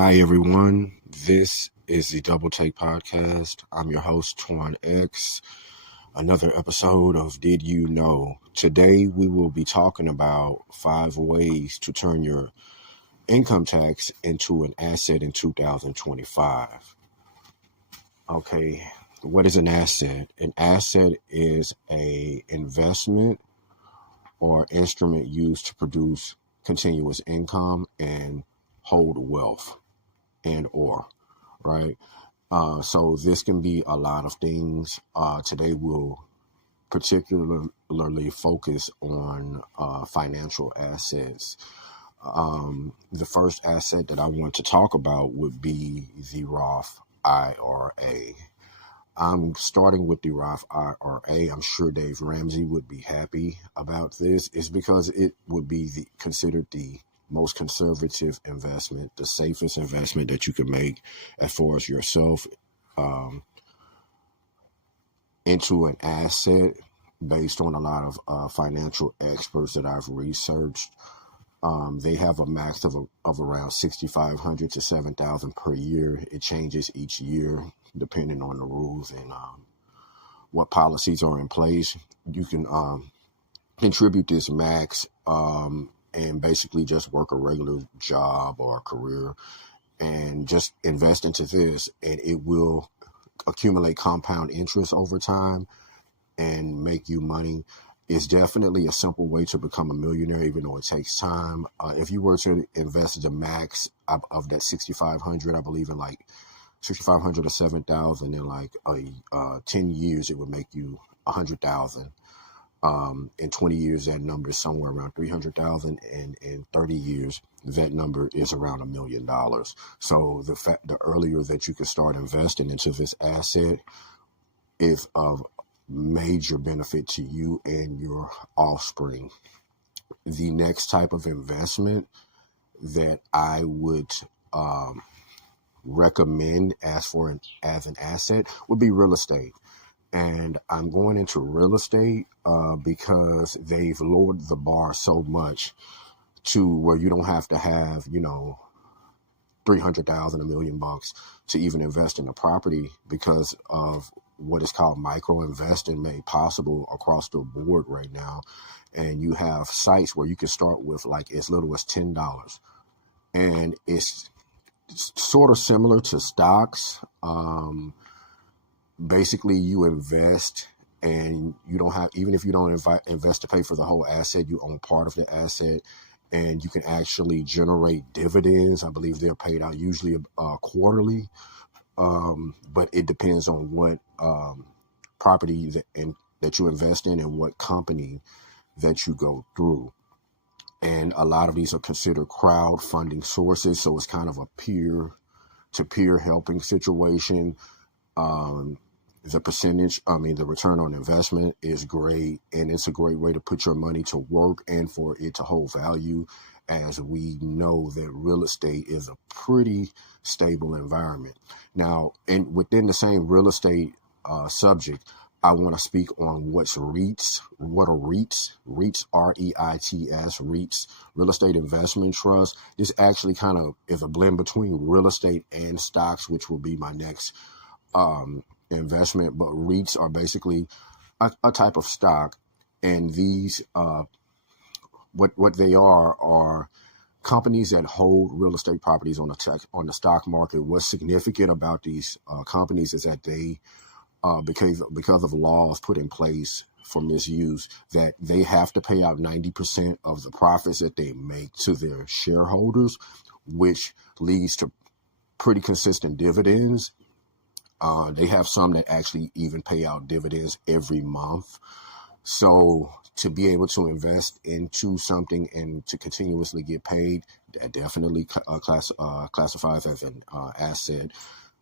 Hi, everyone. This is the Double Take Podcast. I'm your host, Twan X. Another episode of Did You Know? Today, we will be talking about 5 ways to turn your income tax into an asset in 2025. Okay, what is an asset? An asset is an investment or instrument used to produce continuous income and hold wealth and/or, right? So this can be a lot of things. Today we'll particularly focus on financial assets. The first asset that I want to talk about would be the Roth IRA. I'm starting with the Roth IRA. I'm sure Dave Ramsey would be happy about this. It's because it would be considered the most conservative investment, the safest investment that you can make as far as yourself into an asset based on a lot of financial experts that I've researched. They have a max of around 6,500 to 7,000 per year. It changes each year depending on the rules and what policies are in place. You can contribute this max and basically just work a regular job or a career and just invest into this, and it will accumulate compound interest over time and make you money. It's definitely a simple way to become a millionaire, even though it takes time. If you were to invest the max of that 6,500, I believe in like 6,500 or 7,000 in like 10 years, it would make you 100,000. In 20 years, that number is somewhere around 300,000, and in 30 years, that number is around $1 million. So the earlier that you can start investing into this asset is of major benefit to you and your offspring. The next type of investment that I would recommend as an asset would be real estate. And I'm going into real estate because they've lowered the bar so much to where you don't have to have, 300,000, $1 million to even invest in a property because of what is called micro investing made possible across the board right now. And you have sites where you can start with like as little as $10. And it's sort of similar to stocks. Basically, you invest and you don't have, even if you don't invest to pay for the whole asset, you own part of the asset and you can actually generate dividends. I believe they're paid out usually quarterly, but it depends on what property that you invest in and what company that you go through. And a lot of these are considered crowdfunding sources, so it's kind of a peer-to-peer helping situation. The return on investment is great, and it's a great way to put your money to work and for it to hold value, as we know that real estate is a pretty stable environment. Now, and within the same real estate subject, I want to speak on what's REITs. What are REITs? REITs, REITs, REITs, Real Estate Investment Trust. This actually kind of is a blend between real estate and stocks, which will be my next investment. But REITs are basically a type of stock, and these what they are companies that hold real estate properties on the stock market. What's significant about these companies is that they because of laws put in place for misuse, that they have to pay out 90% of the profits that they make to their shareholders, which leads to pretty consistent dividends. They have some that actually even pay out dividends every month. So to be able to invest into something and to continuously get paid, that definitely classifies as an asset.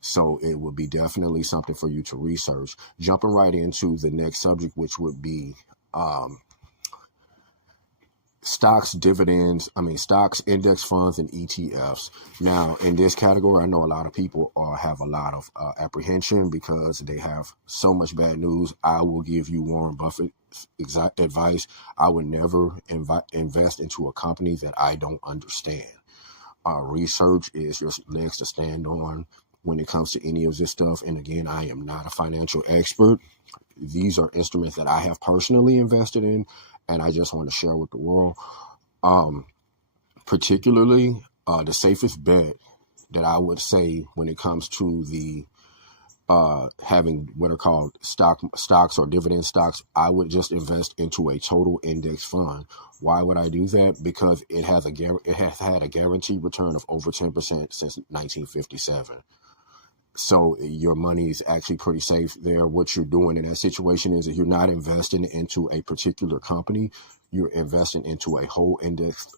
So it would be definitely something for you to research. Jumping right into the next subject, which would be stocks, index funds, and ETFs. Now, in this category, I know a lot of people have a lot of apprehension because they have so much bad news. I will give you Warren Buffett exact advice. I would never invest into a company that I don't understand. research is your legs to stand on when it comes to any of this stuff. And again, I am not a financial expert. These are instruments that I have personally invested in, and I just want to share with the world. Particularly, the safest bet that I would say when it comes to the having what are called stocks or dividend stocks, I would just invest into a total index fund. Why would I do that? Because it has had a guaranteed return of over 10% since 1957. So your money is actually pretty safe there. What you're doing in that situation is that you're not investing into a particular company. You're investing into a whole index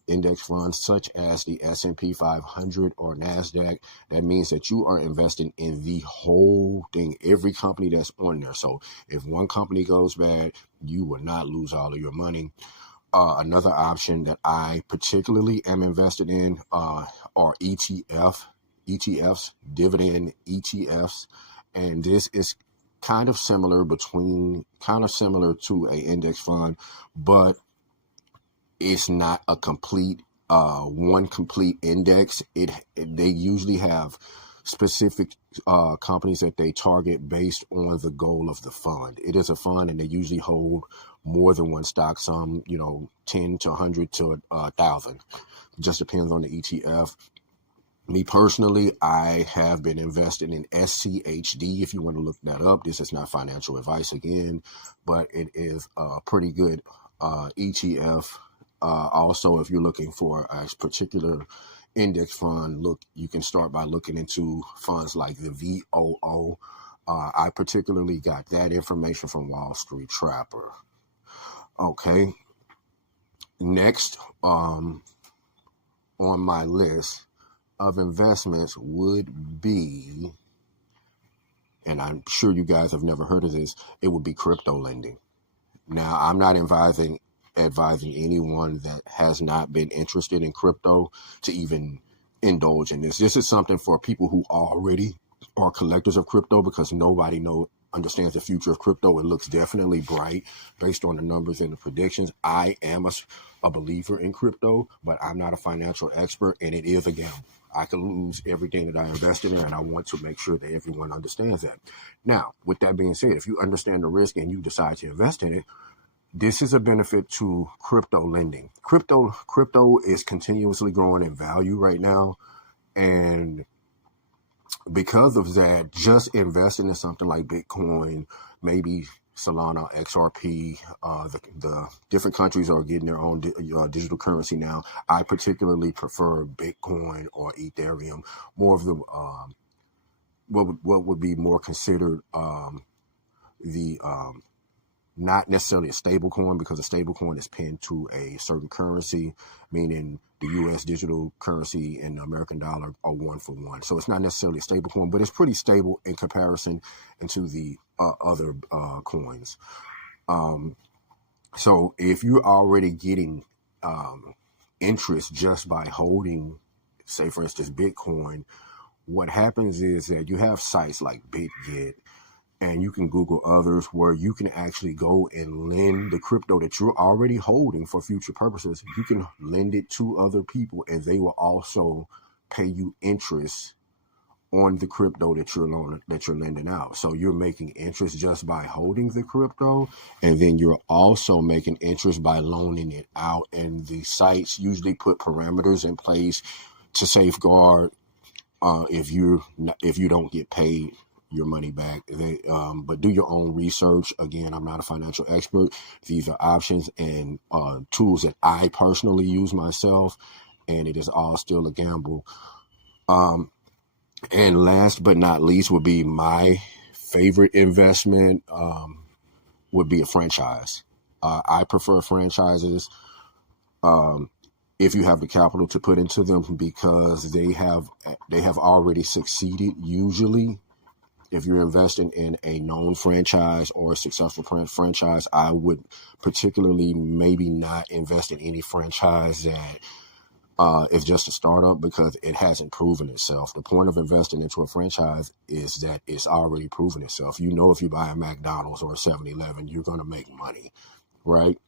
fund, such as the S&P 500 or NASDAQ. That means that you are investing in the whole thing, every company that's on there. So if one company goes bad, you will not lose all of your money. Another option that I particularly am invested in are ETFs, dividend ETFs, and this is kind of similar to a index fund, but it's not a complete one complete index. They usually have specific companies that they target based on the goal of the fund. It is a fund, and they usually hold more than one stock. Some 10 to 100 to 1,000. Just depends on the ETF. Me personally, I have been invested in SCHD. If you want to look that up, this is not financial advice again, but it is a pretty good ETF. Also, if you're looking for a particular index fund, you can start by looking into funds like the VOO. I particularly got that information from Wall Street Trapper. Okay. Next, on my list of investments would be, and I'm sure you guys have never heard of this, it would be crypto lending. Now, I'm not advising anyone that has not been interested in crypto to even indulge in this. This is something for people who already are collectors of crypto, because nobody understands the future of crypto. It looks definitely bright based on the numbers and the predictions. I am a believer in crypto, but I'm not a financial expert, and it is a gamble. I could lose everything that I invested in, and I want to make sure that everyone understands that. Now, with that being said, if you understand the risk and you decide to invest in it, this is a benefit to crypto lending. Crypto is continuously growing in value right now, and because of that, just investing in something like Bitcoin, maybe Solana, XRP, the different countries are getting their own digital currency now. I particularly prefer Bitcoin or Ethereum, more of the what would be more considered the not necessarily a stable coin, because a stable coin is pinned to a certain currency, meaning the U.S. digital currency and the American dollar are 1 for 1. So it's not necessarily a stable coin, but it's pretty stable in comparison to the other coins. So if you're already getting interest just by holding, say, for instance, Bitcoin, what happens is that you have sites like BitGet, and you can Google others where you can actually go and lend the crypto that you're already holding for future purposes. You can lend it to other people, and they will also pay you interest on the crypto that you're lending out. So you're making interest just by holding the crypto, and then you're also making interest by loaning it out. And the sites usually put parameters in place to safeguard if you don't get paid your money back. But do your own research. Again, I'm not a financial expert. These are options and tools that I personally use myself, and it is all still a gamble. And last but not least would be my favorite investment would be a franchise. I prefer franchises if you have the capital to put into them, because they have already succeeded usually. If you're investing in a known franchise or a successful franchise, I would particularly maybe not invest in any franchise that is just a startup, because it hasn't proven itself. The point of investing into a franchise is that it's already proven itself. If you buy a McDonald's or a 7-Eleven, you're going to make money, right?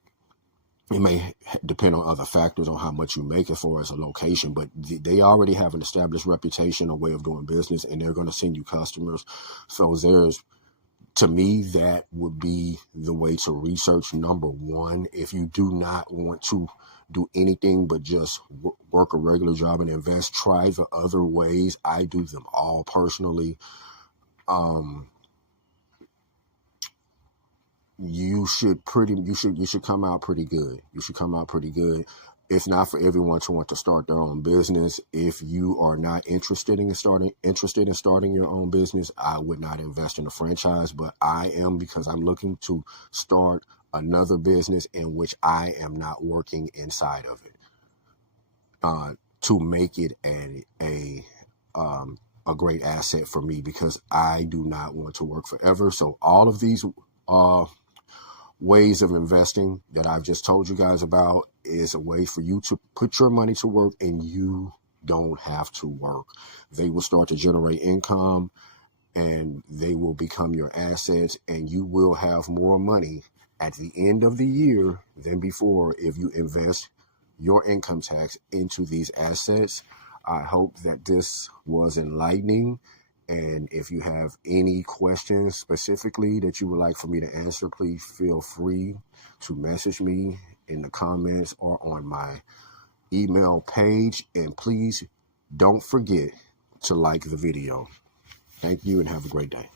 It may depend on other factors on how much you make as far as a location, but they already have an established reputation, a way of doing business, and they're going to send you customers. So to me, that would be the way to research. Number one, if you do not want to do anything but just work a regular job and invest, try the other ways. I do them all personally. You should come out pretty good. You should come out pretty good. It's not for everyone to want to start their own business. If you are not interested in starting your own business, I would not invest in a franchise, but I am, because I'm looking to start another business in which I am not working inside of it, to make it a great asset for me, because I do not want to work forever. So all of these ways of investing that I've just told you guys about is a way for you to put your money to work, and you don't have to work. They will start to generate income, and they will become your assets, and you will have more money at the end of the year than before if you invest your income tax into these assets. I hope that this was enlightening. And if you have any questions specifically that you would like for me to answer, please feel free to message me in the comments or on my email page. And please don't forget to like the video. Thank you and have a great day.